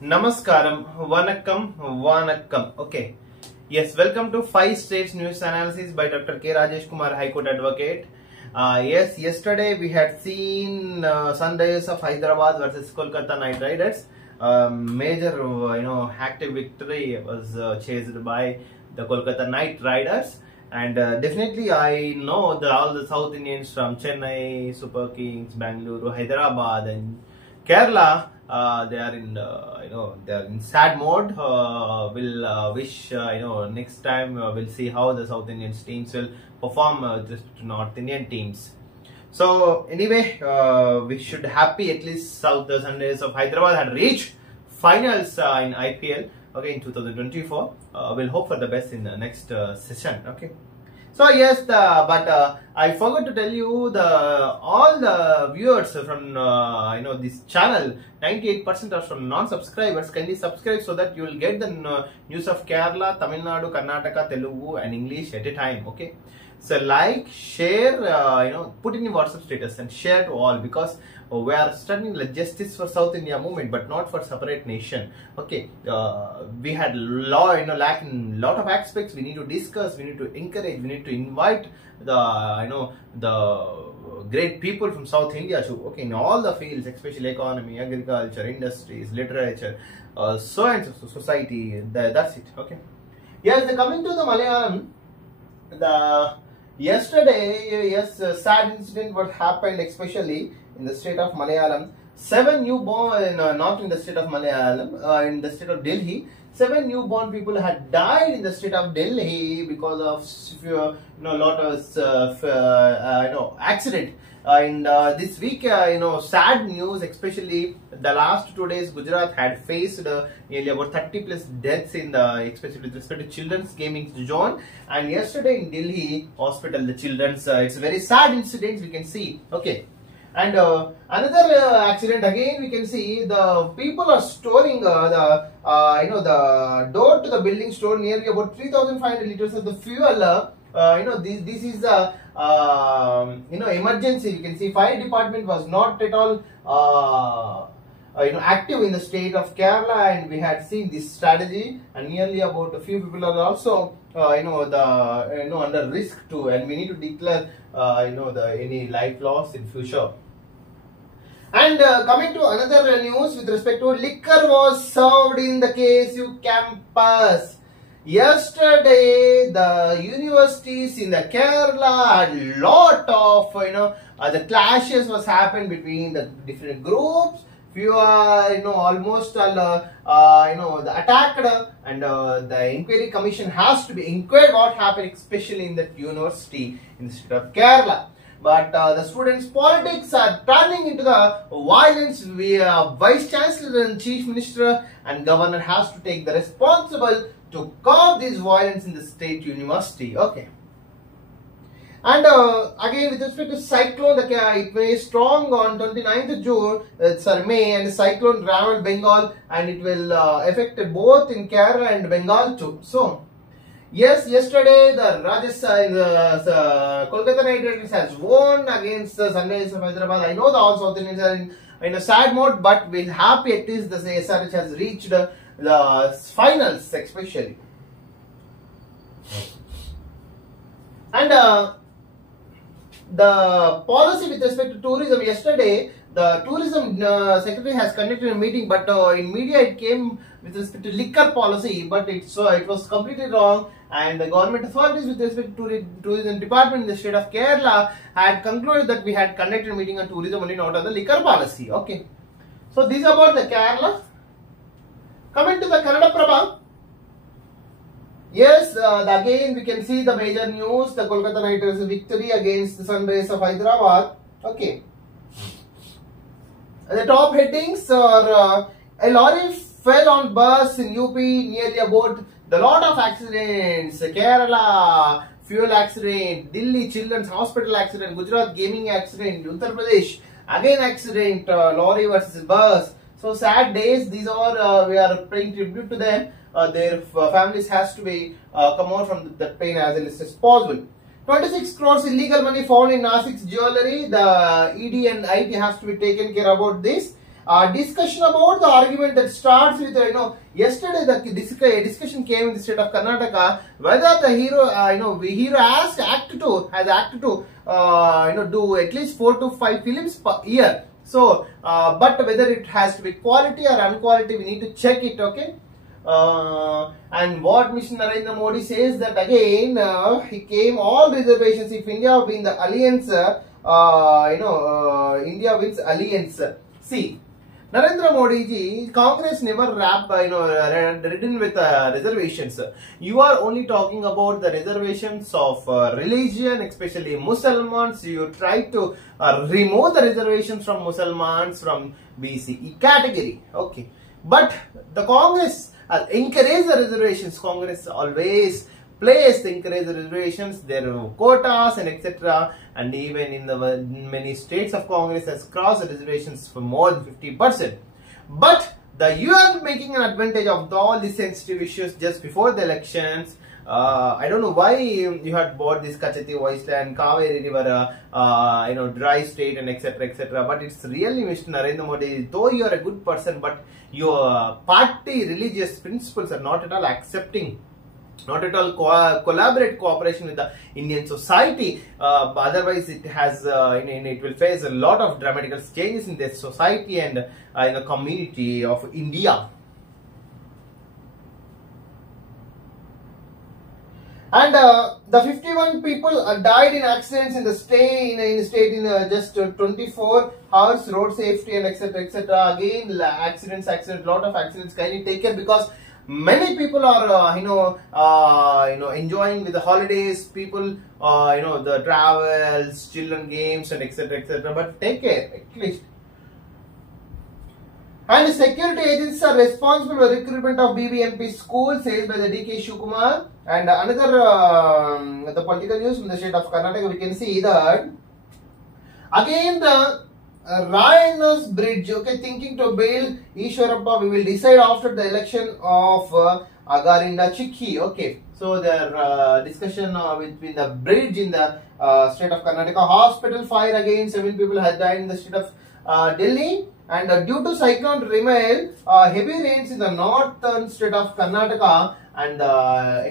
Namaskaram, Vanakkam, Vanakkam. Okay. Yes, welcome to 5 States News Analysis by Dr. K. Rajesh Kumar, High Court Advocate. Yes, yesterday we had seen Sunrisers of Hyderabad versus Kolkata Knight Riders. Major, active victory was chased by the Kolkata Knight Riders. And definitely, I know all the South Indians from Chennai, Super Kings, Bangalore, Hyderabad, and Kerala. They are in they are in sad mode. We'll wish next time we'll see how the South Indian teams will perform just to North Indian teams. So anyway, we should happy at least the Sunrisers of Hyderabad had reached finals in IPL. Okay, in 2024. We'll hope for the best in the next session. Okay. So yes, but I forgot to tell you all the viewers from this channel, 98% are from non-subscribers. Kindly subscribe so that you will get the news of Kerala, Tamil Nadu, Karnataka, Telugu, and English at a time. Okay. So like, share, put in your WhatsApp status and share to all, because we are studying justice for South India movement, but not for separate nation. Okay, we had lack in lot of aspects. We need to discuss. We need to encourage. We need to invite the great people from South India to in all the fields, especially economy, agriculture, industries, literature, so and so society. That's it. Okay. Yes, coming to the Malayalam, yesterday, sad incident what happened, especially in the state of Malayalam. 7 newborn, not in the state of Malayalam, in the state of Delhi. 7 newborn people had died in the state of Delhi because of lot of accident. And this week, sad news, especially the last 2 days, Gujarat had faced nearly about 30 plus deaths in especially with respect to children's gaming zone. And yesterday in Delhi hospital, the children's, it's a very sad incident we can see. Okay. And another accident again we can see, the people are storing the door to the building store nearly about 3,500 liters of the fuel. This is a emergency. You can see fire department was not at all active in the state of Kerala, and we had seen this strategy, and nearly about a few people are also under risk too, and we need to declare any life loss in future. And coming to another news with respect to liquor was served in the KSU campus. Yesterday, the universities in the Kerala had lot of the clashes was happened between the different groups. Few are almost the attacked, and the inquiry commission has to be inquired what happened, especially in that university in the state of Kerala. But the students' politics are turning into the violence. Vice Chancellor and Chief Minister and Governor has to take the responsible to curb this violence in the state university. Okay. And again, with respect to cyclone, it was strong on 29th June, May, and the cyclone traveled Bengal, and it will affect both in Kerala and Bengal too. So, yes, yesterday the Kolkata Knight Riders has won against the Sunrisers of Hyderabad. I know the all South Indians are in a sad mode, but we're happy at least the SRH has reached the finals, especially. And the policy with respect to tourism, yesterday the tourism secretary has conducted a meeting, but in media it came with respect to liquor policy, but it was completely wrong, and the government authorities with respect to tourism department in the state of Kerala had concluded that we had conducted a meeting on tourism only, not on the liquor policy. Okay, so this is about the Kerala. Coming to the Kannada Prabha. Yes, again we can see the major news, the Kolkata Knight Riders victory against the Sunrisers of Hyderabad. Okay. The top headings are a lorry fell on bus in UP, nearly about the lot of accidents, Kerala fuel accident, Delhi children's hospital accident, Gujarat gaming accident, Uttar Pradesh again accident, lorry versus bus. So sad days. These are we are paying tribute to them. Their families has to be come out from that pain as little as possible. 26 crores illegal money found in Nasik's jewellery. The ED and IT has to be taken care about this. discussion about the argument that starts with yesterday the discussion came in the state of Karnataka whether the hero hero has acted to do at least 4 to 5 films per year. So but whether it has to be quality or unquality, we need to check it. Okay. And what Mr. Narendra Modi says that again he came all reservations if India win the alliance, India wins alliance. See, Narendra Modi ji, Congress never ridden with reservations. You are only talking about the reservations of religion, especially Muslims. You try to remove the reservations from Muslims from BCE category. Okay, but the Congress encourage the reservations. Congress always place to encourage the reservations, their quotas and etc. And even in the many states of Congress has crossed the reservations for more than 50%. But you are making an advantage of all these sensitive issues just before the elections. I don't know why you had bought this Kachati Wasteland, Kaveri River, dry state and etc. But it's really Mr. Narendra Modi, though you are a good person, but your party religious principles are not at all accepting, not at all cooperation with the Indian society. Otherwise, it has it will face a lot of dramatic changes in this society and in the community of India. And the 51 people died in accidents in the state in just 24 hours. Road safety and etc. Again, accidents, lot of accidents. Kindly take care because many people are enjoying with the holidays. People the travels, children games and etc. But take care at least. And security agencies are responsible for recruitment of BBMP schools, says by the DK Shivakumar. And another the political news from the state of Karnataka, we can see that again the Rayanas Bridge, okay, thinking to bail Ishwarappa, we will decide after the election of Agarinda Chikki. Okay, so their discussion between the bridge in the state of Karnataka. Hospital fire again, 7 people have died in the state of Delhi. And due to cyclone Rimal, heavy rains in the northern state of Karnataka, and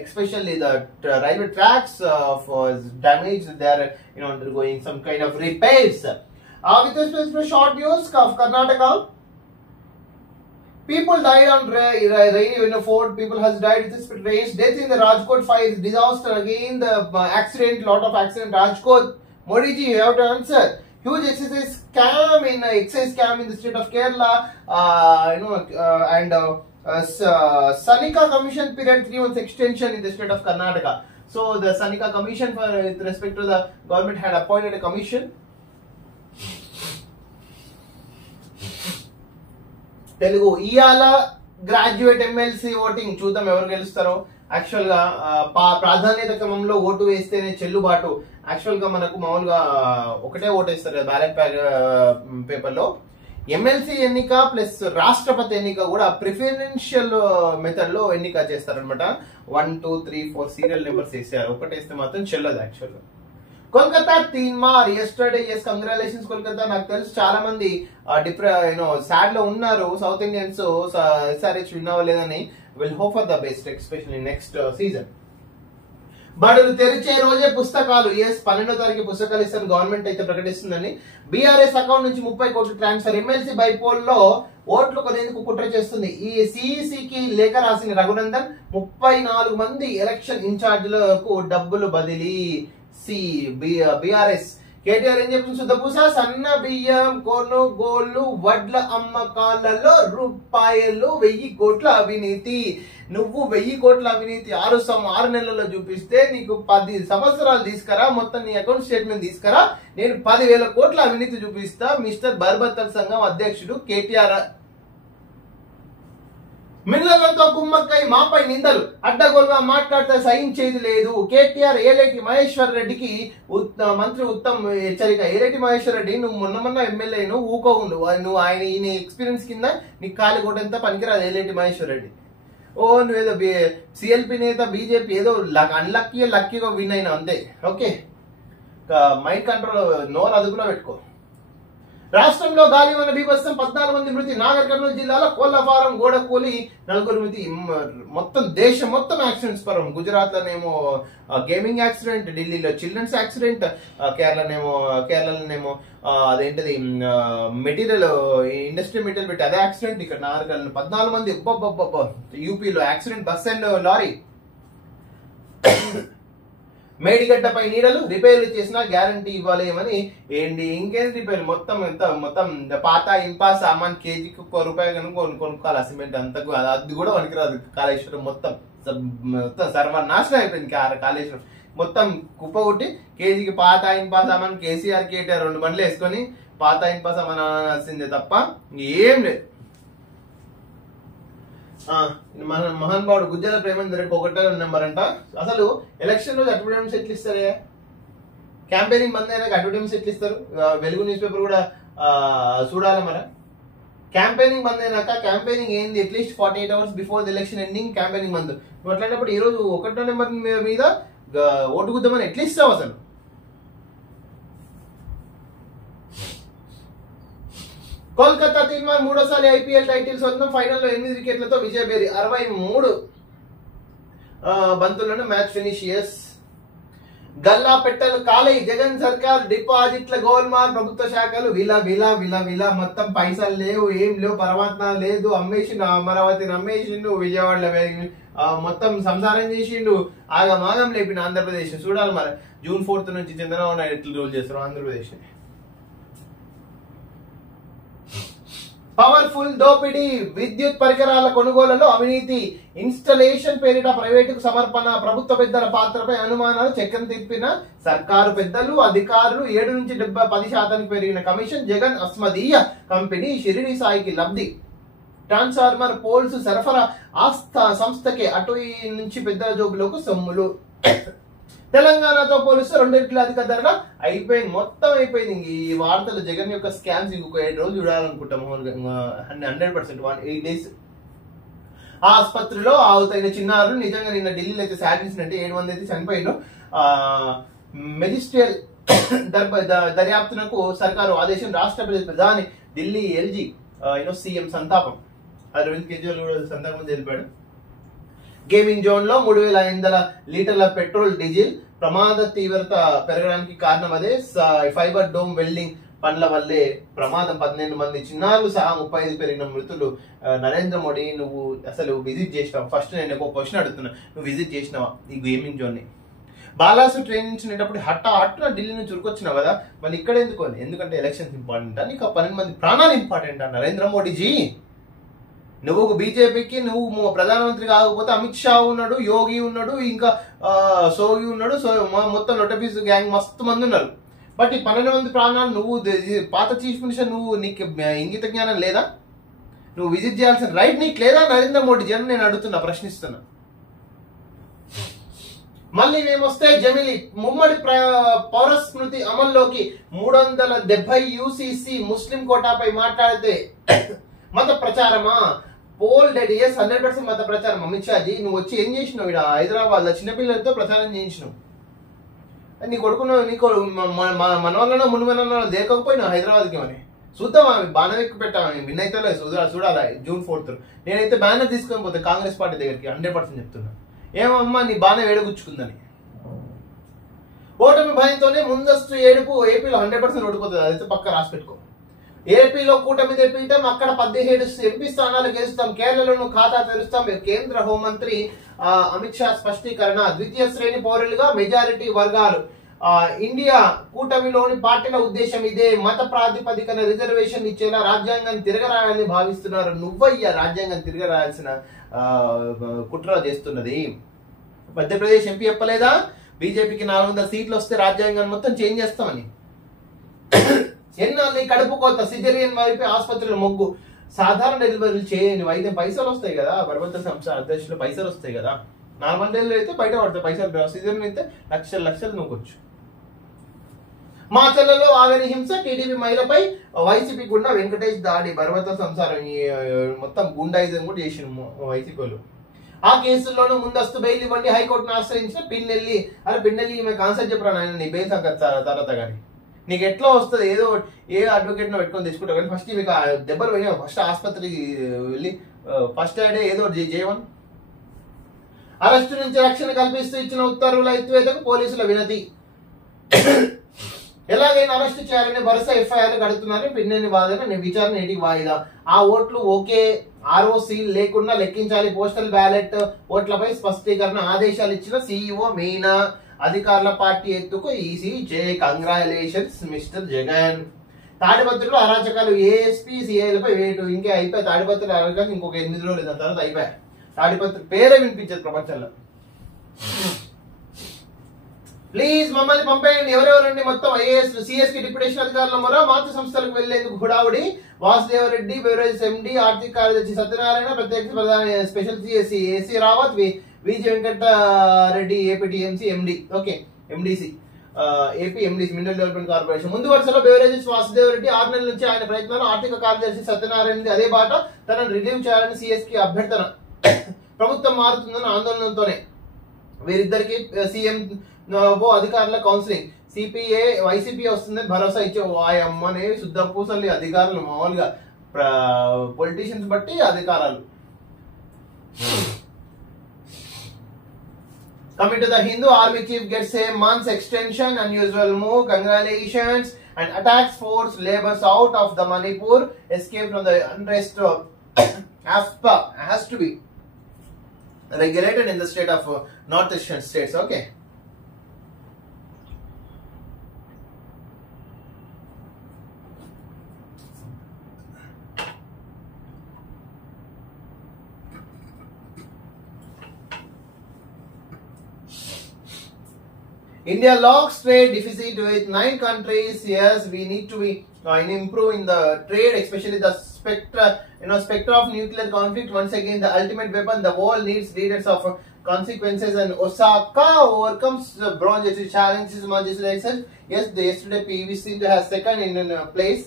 especially the railway tracks was damaged. They are undergoing some kind of repairs. With respect to short news of Karnataka, people died on rain. 4 people has died with respect to rains. Death in the Rajkot fire disaster. Again the accident, lot of accident. Rajkot, Modi ji, you have to answer. Huge excise scam in the state of Kerala, and Sanika Commission period 3 months extension in the state of Karnataka. So the Sanika Commission, with respect to the government, had appointed a commission. Telugu Iyala graduate MLC voting చూద్దాం ఎవరు గెలుస్తారో. యాక్చువల్ గా ప్రాధాన్యత క్రమంలో ఓటు వేస్తేనే చెల్లుబాటు. యాక్చువల్ గా మనకు మామూలుగా ఒకటే ఓటు వేస్తారు బ్యాలెట్ పేపర్ లో. ఎమ్మెల్సీ ఎన్నిక ప్లస్ రాష్ట్రపతి ఎన్నిక కూడా ప్రిఫరెన్షియల్ మెథడ్ లో ఎన్నిక చేస్తారనమాట. 1, 2, 3, 4 సీరియల్ నెంబర్స్ వేసారు. ఒకటి వేస్తే మాత్రం చెల్లదు యాక్చువల్ గా. కోల్కతా 3 మార్ yesterday. yes, congratulations Kolkata. నాకు తెలుసు చాలా మంది సాడ్ లో ఉన్నారు సౌత్ ఇండియన్స్, SRH విన్ అవ్వలేదని. Will hope for the best especially next season. బడులు తెరిచే రోజే పుస్తకాలు. 12వ తారీఖు పుస్తకాలు ఇస్తాను గవర్నమెంట్ అయితే ప్రకటిస్తుందని. బీఆర్ఎస్ అకౌంట్ నుంచి 30 కోట్లు ట్రాన్స్ఫర్. ఎమ్మెల్సీ బైపోల్ లో ఓట్లు కొనేందుకు కుట్ర చేస్తుంది. ఈ సిఈసికి లేఖ రాసిన రఘునందన్ 34 మంది ఎలక్షన్ ఇన్ఛార్జీలకు డబ్బులు బదిలీ. బీఆర్ఎస్ కేటీఆర్ ఏం చెప్తుంది? శుద్ధపూస సన్న బియ్యం కొనుగోలు వడ్ల అమ్మకాలలో రూపాయలు 1000 కోట్ల అవినీతి. నువ్వు 1000 కోట్ల అవినీతి 6 నెలల్లో చూపిస్తే నీకు 10 సంవత్సరాలు తీసుకురా, మొత్తం నీ అకౌంట్ స్టేట్మెంట్ తీసుకురా, నేను 10,000 కోట్ల అవినీతి చూపిస్తా. మిస్టర్ బర్బత్తల్ సంఘం అధ్యక్షుడు కేటీఆర్. మిల్లర్లతో కుమ్మక్కై మాపై నిందలు. అడ్డగోలుగా మాట్లాడితే సహించేది లేదు. కేటీఆర్ ఏలేటి మహేశ్వర్ రెడ్డికి మంత్రి ఉత్తమ్ హెచ్చరిక. ఏలేటి మహేశ్వర్ రెడ్డి, నువ్వు మొన్న ఎమ్మెల్యే, నువ్వు ఊకో ఉండు. నువ్వు ఈయన ఎక్స్పీరియన్స్ కింద నీకు కాలి కొట్టంత పనికిరాదు ఏలేటి మహేశ్వర్ రెడ్డి. నువ్వేదో సిఎల్పి నేత బీజేపీ ఏదో లక్కీగా విన్ అయినా అంతే. ఓకే, మైండ్ కంట్రోల్, నోరు అదుపులో పెట్టుకో. రాష్ట్రంలో గాలివాన బీభత్సం 14 మంది మృతి. నాగర్ కర్నూలు జిల్లాలో కోళ్ల ఫారం గోడ కూలి 4 మృతి. మొత్తం దేశం మొత్తం యాక్సిడెంట్స్ పరం. గుజరాత్ లోనేమో గేమింగ్ యాక్సిడెంట్, ఢిల్లీలో చిల్డ్రన్స్ యాక్సిడెంట్, కేరళలోనేమో అదేంటిది మెటీరియల్ ఇండస్ట్రీ మెటీరియల్ పెట్టి అదే యాక్సిడెంట్. ఇక్కడ నాగర్ కర్నూలు 14 మంది. యూపీలో యాక్సిడెంట్ బస్ అండ్ లారీ. మేడిగడ్డపై నీడలు రిపేర్లు చేసినా గ్యారంటీ ఇవ్వలేమని ఏంటి ఇంకేం రిపేర్ మొత్తం పాత ఇంపా సామాన్ కేజీకి ₹1 కనుక కొనుక్కోవాలి. సిమెంట్ అంతకు అది కూడా పనికిరాదు. కాళేశ్వరం మొత్తం సర్వనాశనం అయిపోయింది. కాళేశ్వరం మొత్తం కుప్పగొట్టి కేజీకి పాత ఇంపా సామాన్ కేసీఆర్ కేటీఆర్ 2 బండ్లు వేసుకొని పాత ఇంపా సామాన్ అనాల్సిందే తప్ప ఏం లేదు. మహానుభావుడు గుజ్జల ప్రేమేందర్ రెడ్డి 1వ నెంబర్ అంట. అసలు ఎలక్షన్ రోజు అడ్వర్టైజ్మెంట్స్ ఎట్లు ఇస్తారే? క్యాంపెయినింగ్ బంద్ అయినాక అడ్వర్టైజ్మెంట్స్ ఎట్లు ఇస్తారు? వెలుగు న్యూస్ పేపర్ కూడా చూడాలి మరి. క్యాంపెయినింగ్ బంద్ అయినాక క్యాంపెయినింగ్ ఏంది? At least 48 hours before the election ending campaigning బంద్. నువ్వు అట్లాంటప్పుడు ఈ రోజు 1వ నెంబర్ మీద ఓటు గుద్దామని ఎట్లా ఇస్తావు అసలు? కోల్కతా తీర్మాన్ 3వసారి ఐపీఎల్ టైటిల్ సొంతం. ఫైనల్లో 8 వికెట్లతో విజయబేరి 63 బంతులను మ్యాచ్ ఫినిష్. గల్లా పెట్టలు ఖాళీ. జగన్ సర్కార్ డిపాజిట్ల గోల్మాల్. ప్రభుత్వ శాఖలు విలా మొత్తం పైసలు లేవు, ఏం లేవు, పరమాత్మ లేదు. అమ్మేసిండు అమరావతిని, అమ్మేసిండు విజయవాడలో మొత్తం సంసారం చేసిండు. ఆగమాగం లేపిన ఆంధ్రప్రదేశ్. చూడాలి మరి June 4th నుంచి చంద్రబాబు నాయుడు ఎట్లు రోల్ చేస్తారు ఆంధ్రప్రదేశ్. పవర్ఫుల్ దోపిడీ. విద్యుత్ పరికరాల కొనుగోలులో అవినీతి. ఇన్స్టలేషన్ పేరిట ప్రైవేటుకు సమర్పణ. ప్రభుత్వ పెద్దల పాత్రపై అనుమానాలు. చక్రం తిప్పిన సర్కారు పెద్దలు, అధికారులు. 7 నుంచి 10% పెరిగిన కమిషన్. జగన్ అస్మదీయ కంపెనీ షిరిడి సాయికి లబ్ధి. ట్రాన్స్ఫార్మర్ పోల్స్ సరఫరా సంస్థకే. అటు నుంచి పెద్దల జోబులకు సొమ్ములు. తెలంగాణతో పోలిస్తే 2 రెట్ల అధిక ధరగా అయిపోయింది. మొత్తం అయిపోయింది. ఈ వార్తలు జగన్ యొక్క స్కామ్స్ ఇంకొక 7 రోజులు చూడాలనుకుంటాం. 100% 8 days. ఆసుపత్రిలో ఆవుతైన చిన్నారులు. నిజంగా నిన్న ఢిల్లీలో అయితే శాటిన్స్ అంటే 700 అయితే చనిపోయిన. మెజిస్ట్రియల్ దర్యాప్తునకు సర్కారు ఆదేశం. రాష్ట్ర ప్రధాని ఢిల్లీ ఎల్జీ సీఎం సంతాపం. అరవింద్ కేజ్రీవాల్ కూడా సంతాపం తెలిపాడు. గేమింగ్ జోన్ లో 3500 లీటర్ల పెట్రోల్, డీజిల్. ప్రమాద తీవ్రత పెరగడానికి కారణం అదే. ఫైబర్ డోమ్ వెల్డింగ్ పనుల వల్లే ప్రమాదం. 12 మంది చిన్నారులు సహా 35 పెరిగిన మృతులు. నరేంద్ర మోడీ, నువ్వు అసలు విజిట్ చేసినావు? ఫస్ట్ నేను ఒక క్వశ్చన్ అడుగుతున్నా, నువ్వు విజిట్ చేసినావా ఈ గేమింగ్ జోన్ ని? బాలాసు ట్రైనింగ్ ఇచ్చినప్పుడు హట్టున ఢిల్లీ నుంచి ఉరుకొచ్చినావు కదా, మరి ఇక్కడ ఎందుకు? ఎందుకంటే ఎలక్షన్స్ ఇంపార్టెంట్. నీకు 12 మంది ప్రాణాలు ఇంపార్టెంట్. నరేంద్ర మోడీజీ, నువ్వు బీజేపీకి నువ్వు ప్రధానమంత్రి కాకపోతే అమిత్ షా ఉన్నాడు, యోగి ఉన్నాడు, ఇంకా సోగి ఉన్నాడు. మొత్తం లొటపీస్ గ్యాంగ్ మస్తు మంది ఉన్నారు. బట్ ఈ 12 మంది ప్రాణాలు నువ్వు పాత చీఫ్ మినిస్టర్, నీకు ఇంగిత జ్ఞానం లేదా? నువ్వు విజిట్ చేయాల్సిన రైట్ నీకు లేదా? నరేంద్ర మోడీ జనం నేను అడుగుతున్నా, ప్రశ్నిస్తున్నా. మళ్ళీ మేమొస్తే జమిలి. ముమ్మడి పౌరస్మృతి అమల్లోకి. 370 యూసీసీ ముస్లిం కోటాపై మాట్లాడితే మత ప్రచారమా? Pole dead. 100% మత ప్రచారం. అమిత్ షాజీ, నువ్వు వచ్చి ఏం చేసినావు? ఇక్కడ హైదరాబాద్ లో చిన్నపిల్లలతో ప్రచారం చేయించినావు. నీ కొడుకును నీకు మనవల్లనో మునిమనో దేకపోయినావు హైదరాబాద్కి. మరి చూద్దాం, బాణం ఎక్కువ పెట్టామని విన్ అయితే చూడాలి June 4th. నేనైతే బ్యానర్ తీసుకొని పోతే కాంగ్రెస్ పార్టీ దగ్గరికి 100% చెప్తున్నా. ఏమమ్మా నీ బాణం వేడగుచ్చుకుందని. ఓటమి భయంతోనే ముందస్తు ఏడుపు. ఏపీలో 100% ఓడిపోతుంది, అదైతే పక్క రాసి పెట్టుకో. ఏపీలో కూటమి తెప్పిద్దాం, అక్కడ 17 ఎంపీ స్థానాలు గెలుస్తాం. కేరళలో ఖాతా తెరుస్తాం. కేంద్ర హోంమంత్రి అమిత్ షా స్పష్టీకరణ. ద్వితీయ శ్రేణి పౌరులుగా మెజారిటీ వర్గాలు. ఇండియా కూటమిలోని పార్టీల ఉద్దేశం ఇదే. మత ప్రాతిపదికన రిజర్వేషన్ ఇచ్చేలా రాజ్యాంగాన్ని తిరగరాయాలని భావిస్తున్నారు. నువ్వయ్యా రాజ్యాంగం తిరగరాయాల్సిన కుట్ర చేస్తున్నది. మధ్యప్రదేశ్ ఎంపీ చెప్పలేదా బీజేపీకి 400 సీట్లు వస్తే రాజ్యాంగాన్ని మొత్తం చేంజ్ చేస్తామని? ఎన్నాళ్ళు కడుపు కోత. సిజరియన్ వైపు ఆసుపత్రుల మొగ్గు. సాధారణ డెలివరీలు చేయని అయితే పైసలు వస్తాయి కదా. బర్భత సంస్థ అధ్యక్షులు పైసలు వస్తాయి కదా. నార్మల్ డెలివరీ అయితే బయట పడతాయి పైసలు. సిజరియన్ అయితే లక్షలు నొక్కొచ్చు. మాచర్లలో ఆగని హింస. టీడీపీ మహిళపై వైసీపీ గుండా వెంకటేష్ దాడి. బర్భత సంసారం మొత్తం గుండాయిజం కూడా చేసిన వైసీపీలు. ఆ కేసుల్లోనూ ముందస్తు బెయిల్ ఇవ్వండి హైకోర్టును ఆశ్రయించిన పిన్నెల్లి. అరే పిన్నెల్లి ఈమె కాన్సెప్ట్ చెప్పరా నాయన, నీ బెయిల్ సంగతి తర్వాత కానీ. నీకు ఎట్లా వస్తుంది ఏదో ఏ అడ్వకేట్ ను పెట్టుకొని తీసుకుంటావు కానీ ఫస్ట్ మీకు దెబ్బలు పోయినా ఫస్ట్ ఆసుపత్రికి వెళ్ళి ఫస్ట్ ఎయిడ్ ఏదో చేయమని. అరెస్టు నుంచి రక్షణ కల్పిస్తూ ఇచ్చిన ఉత్తర్వుల ఎత్తివేతకు పోలీసుల వినతి. ఎలాగైనా అరెస్టు చేయాలని వరుస ఎఫ్ఐఆర్లు కడుతున్నారని పిన్నెల్లి వాదన విచారణ నేటికి వాయిదా. ఆ ఓట్లు ఓకే ఆర్ఓసి లేకుండా లెక్కించాలి. పోస్టల్ బ్యాలెట్ ఓట్లపై స్పష్టీకరణ ఆదేశాలు ఇచ్చిన సీఈఓ మీనా. అధికారుల పార్టీ ఎత్తుకు ఈసీ జే కంగ్రాచులేషన్స్ మిస్టర్ జగన్. తాడిపత్రిలో అరాచకాలు ఏఎస్పీ సిఐలపై వేటు. ఇంకా అయిపోయి తాడిపత్రి అరాచకాలు ఇంకొక 8 రోజులు దాని తర్వాత అయిపోయాయి. తాడిపత్రి పేరే వినిపించదు ప్రపంచంలో. ప్లీజ్ మమ్మల్ని పంపేయండి. ఎవరెవరండి మొత్తం ఐఏఎస్ సిఎస్ కి డిప్యూటేషన్ అధికారుల మొర. మాతృ సంస్థలకు వెళ్లేందుకు హుడావుడి. వాసుదేవరెడ్డి బెవరేజెస్ ఎండి, ఆర్థిక కార్యదర్శి సత్యనారాయణ, ప్రత్యేక ప్రధాన special CSC AC Rawat, Vijaya Venkata Reddy APTMC MD. Okay MDC AP MDC mineral development corporation. ముందు వరుసలో బెవరేజెస్ వాసుదేవరెడ్డి 6 నెలల నుంచి ఆయన ప్రయత్నాలు. ఆర్థిక కార్యదర్శి సత్యనారాయణ అదే బాట. తనను రిలీవ్ చేయాలని సిఎస్ కి అభ్యర్థన. ప్రభుత్వం మారుతుందన్న ఆందోళనతోనే వీరిద్దరికి సీఎం అధికారుల కౌన్సిలింగ్. సిపిఏ వైసీపీ వస్తుందని భరోసా ఇచ్చే వాయమ్మనే శుద్ధ పూసల్ని అధికారులు. మామూలుగా పొలిటీషియన్స్ బట్టి అధికారాలు. Coming to the Hindu, Army chief gets a month's extension, unusual move, congratulations. And attacks force labours out of the Manipur, escape from the unrest. AFPA has to be regulated in the state of northeastern states. Okay. India locks trade deficit with 9 countries. Yes, we need to be improve in the trade, especially the spectra of nuclear conflict. Once again, the ultimate weapon. The world needs leaders of consequences, and Osaka overcomes the bronze challenges. Yes, yesterday PV seemed to have second in place.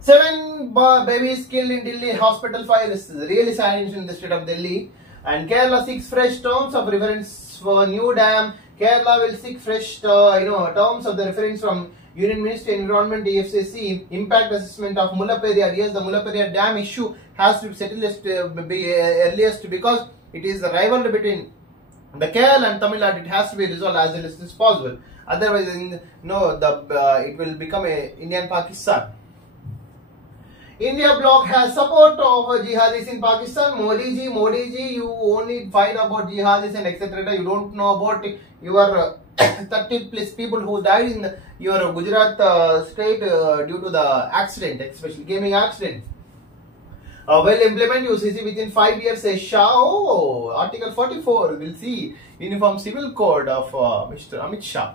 7 babies killed in Delhi hospital fire. This is really sad in the state of Delhi. And Kerala seeks fresh terms of reference for new dam. Kerala will seek fresh, terms of the reference from Union Ministry of Environment, EFCC. Impact assessment of Mullaperiyar. Yes, the Mullaperiyar dam issue has to be settled earliest because it is the rivalry between the Kerala and Tamil Nadu. It has to be resolved as early as possible. Otherwise, it will become a Indian Pakistan. India bloc has support of jihadis in Pakistan. Modi ji, you only fight about jihadis and etc. You don't know about your 30 plus people who died in your Gujarat state due to the accident, especially gaming accident. Will implement UCC within 5 years. Article 44 will see Uniform Civil Code of Mr. Amit Shah.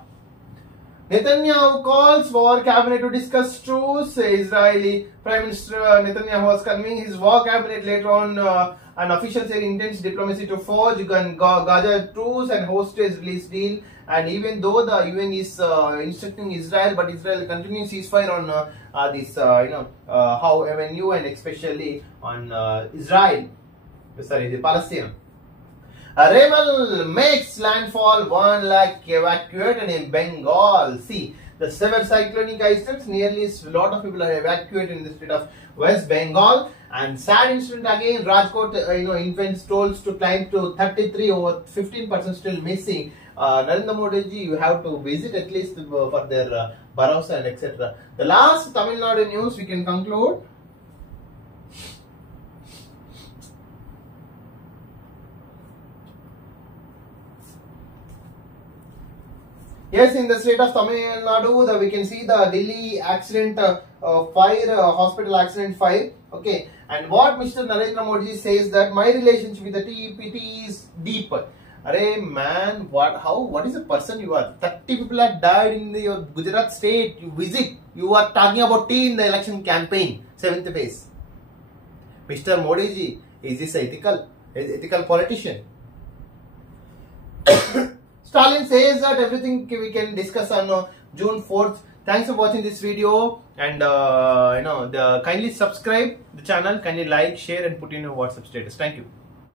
Netanyahu calls for cabinet to discuss truce. Israeli Prime Minister Netanyahu was convening his war cabinet later on. An official said intends diplomacy to forge Gaza truce and hostage release deal. And even though the UN is instructing Israel, but Israel continues ceasefire on how MNU and especially on the Palestine. A rebel makes landfall, 1 lakh evacuated in Bengal. See, the severe cyclonic incidents, nearly a lot of people are evacuated in the state of West Bengal. And sad incident again, Rajkot, infants told to climb to 33, over 15% still missing. Narendra Modi ji, you have to visit at least for their Bharosa and etc. The last Tamil Nadu news we can conclude. Yes, in the state of Tamil Nadu, we can see the Delhi accident fire, hospital accident fire. Okay, and what Mr. Narendra Modi says that my relationship with the TPT is deep. Arey man, what is the person you are? 30 people have died in your Gujarat state. You visit. You are talking about tea in the election campaign. 7th phase. Mr. Modi ji, is this ethical politician? Stalin says that everything we can discuss on June 4th. Thanks for watching this video, and kindly subscribe the channel, kindly like, share, and put in your WhatsApp status. Thank you.